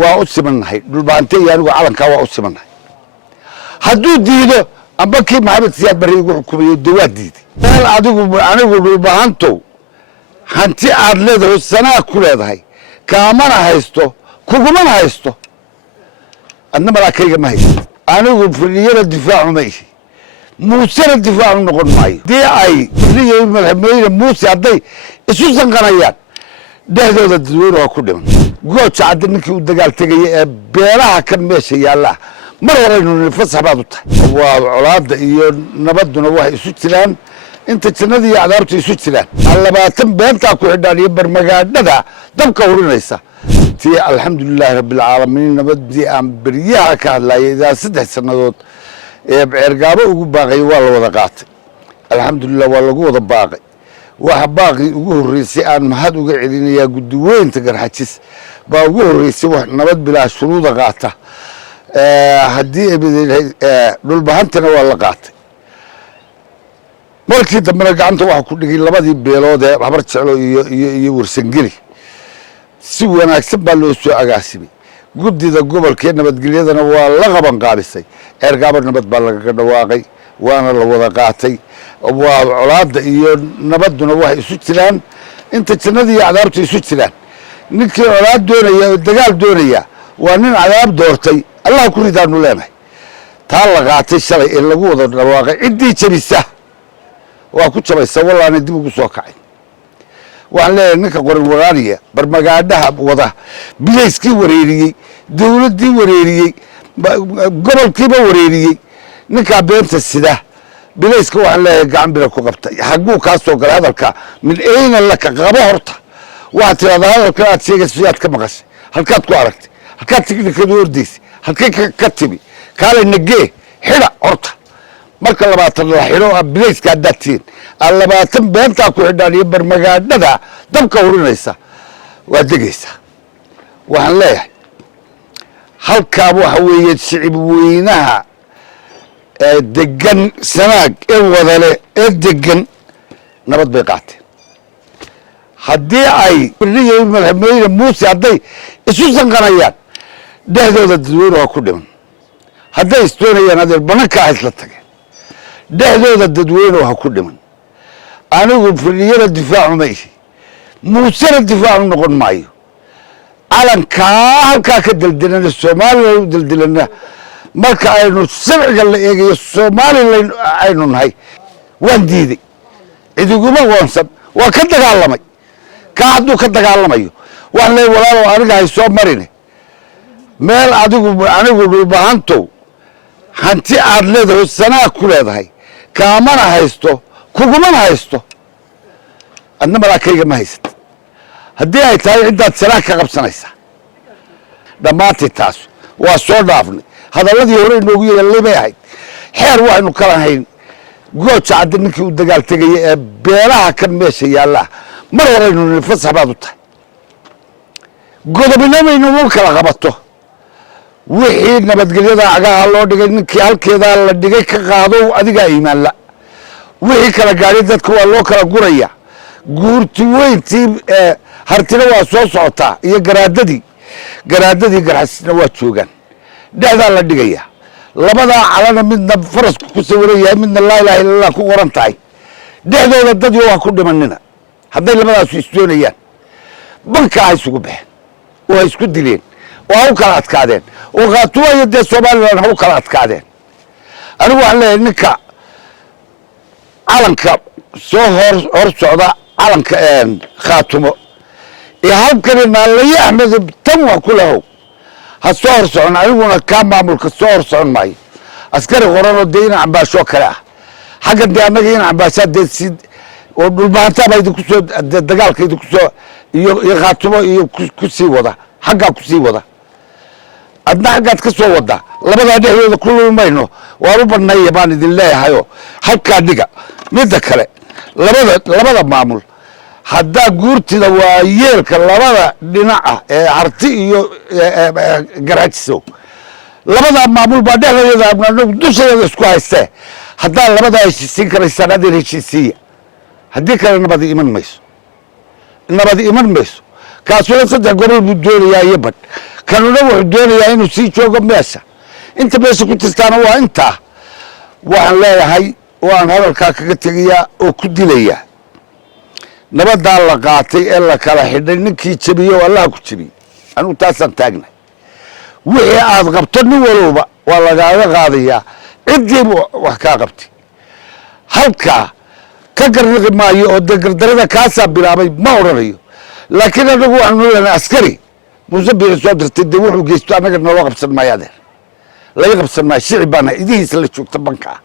waa u simannahay dhulbaantay iyo anigu calankaa waa u simannahay hadduu diido amba kii maxamed siyaad barre igu xukumayo dee waa diiday meel anigu dhulbaantow hanti aad leedahay sanaa ku leedahay kaamana haysto kugumana haysto adna malaakayga ma haysto anigu fadhiyada difaacu ma ihi muusena difaacu noqon maayo dii ay fadhiya madaxweyne muuse hadday isu sanqanayaan dhexdooda dadweyne waa ku dhiman gooja caddi ninkii u dagaal tegaya ee beelaha kan meesha yaalla mar horeynu fasax baad u tahay waa colaadda iyo nabadduna waxay isu jiraan inta jannada iyo cadaabta isu jiraan labaatan beentaa ku xidhaan iyo barmagaadhada dabka hurinaysa tii alxamdulilaahi rabbilcaalamiin nabadii aan beryaha ka hadlayay ilaa 3 sannadood ee ceergaabo ugu baaqay waa la wada qaatay alxamdulillah waa lagu wada baaqay waxa baaqi ugu horeysay aan mahad uga celinayaa guddiweynta garxajis baa ugu horeysay wax nabad bilaa shuruuda qaata haddii dhulbahantana waa la qaatay markii dambena gacanta waxa ku dhigay labadii beelood ee habar jeclo iyo warsangeli si wanaagsan baa loo soo agaasimay guddida gobolka nabadgelyadana waa la qaban qaabisay ceergaabo nabad baa laga dhawaaqay waana la wada qaatay waa colaadda iyo nabadduna waxay isu jiraan inta jannada iyo cadaabta isu jiraan ninkii colaad doonaya oo dagaal doonaya waa nin cadaab doortay allah ku ridaanu leenahay taa la qaatay shalay ee lagu wada dhawaaqay ciddii jabisa waa ku jabaysa wallaana dib ugu soo kacay waxaan leeyahay ninka qoran waraaniya barmagaadhaha wada bilayskii wareeriyey dawladdii wareeriyey gobolkiiba wareeriyey ninkaa beenta sida bilayska waxaan leeyahay gacan bila ku qabtay xagguu kaa soo galay hadalka min ayna laka qabo horta waxaad tidhahdaa hadalkan aad sheegayso yaad ka maqashay halkaad ku aragtay halkaad tignikadu ordaysay halkay ka timi kaalay nagee xidha horta marka 20 la xidho bilayska haddaad tihiin 20 beentaa ku xidhaan iyo barmagaadhada dabka hurinaysa waa degaysaa waxaan leeyahay halkaa waxa weeye shicib weynaha degan sanaag ee wadale ee degan nabad bay qaateen haddii ay fadhiya madaxweyne muuse hadday isu sanqanayaan dhexdooda dadweyne waa ku dhiman hadday isdoonayaan adeer banankaa isla tageen dhexdooda dadweyne waa ku dhiman anigu fadhiyada difaacu ma ihi muusena difaacu noqon maayo calankaa halkaa ka daldilana somalilan u daldilana marka aynu sharciga la eegayo somalilan aynu nahay waan diiday cidiguma qoonsan waa ka dagaalamay kaa hadduu ka dagaalamayo waxaan leeyahay walaalow aniga hay soo marine meel anigu dhulbahantow hanti aad leedahay sanaa ku leedahay kaamana haysto kugumana haysto adna malaakayga ma haysat haddii ay tahay ciddaad sanaa ka qabsanaysaa dhammaantay taas waa soo dhaafnay hadalladii hore inoogu yeelay bay ahayd xeer waxaynu kala hayn gooja caddi ninkii u dagaal tegaya ee beelaha kan meesha yaalla mar horeynu fasax baad u tahay godobinamaynu u kala qabato wixii nabadgelyada cagaha loo dhigay ninkii halkeedaa la dhigay ka qaado adigaa iimaanla wixii kala gaadhay dadka waa loo kala guraya guurti weyntii hartina waa soo socotaa iyo garaadadii garxasina waa joogaan dhexdaa la dhigaya labadaa calana midna farasku ku sawiran yahay midna laa ilaha illa allah ku qoran tahay dhexdooda dad yo waa ku dhimanina hadday labadaasu isdoonayaan bankaa ha isugu baxeen oo ha isku dileen oo ha u kala adkaadeen oo khaatumo iyo dee somalilan ha u kala adkaadeen anigu waxaan leeyahay ninka calanka soo hor socda calanka khaatumo ee halkani naalaye axmed tan wax ku lahow ha soo hor socon aniguna kaa maamulka soo hor socon maayo askari qoranoo dee ina cambaashoo kale ah xaggan dee annaga ina cambaashaa dee si oo dhulbahantaabaa idinku soo dagaalka idinku soo iyo khaatumo iyo ku sii wada xaggaa ku sii wada adna xaggaad ka soo waddaa labadaa dhexdooda ku lumi mayno waan u badnaya baan idin leeyahayoo halkaa dhiga midda kale labada maamul haddaa guurtida waa yeelka labada dhinaca ee harti iyo garaajisow labadaa maamul baa dhexdeeda anagu dushadeeda isku haystee haddaa labadaa heshiisiin karaysaan adeer heshiisiiya haddii kale nabadi iman mayso kaasuna 3 gobol buu doonayaa iyo badh kanuna wuxuu doonayaa inuu sii joogo meesha inta meesha ku jirtaana waa intaa waxaan leeyahay oo aan hadalkaa kaga tegayaa oo ku dilayaa nabaddaa la qaatay ee la kala xidhay ninkii jebiye oo allaha ku jebiyey anugu taasaan taagnay wixii aad qabto nin walowba waa lagaaga qaadayaa ciddii wax kaa qabtay halkaa ka garriqi maayo oo dee gardarada kaasaa bilaabay ma odhanayo laakiin anagu waxaanu leenahay askari muuse biixi soo dirtay dee wuxuu geysto annaga naloo qabsan maayo adeer laga qabsan maayo shicib baana idihiisa la joogta banka ah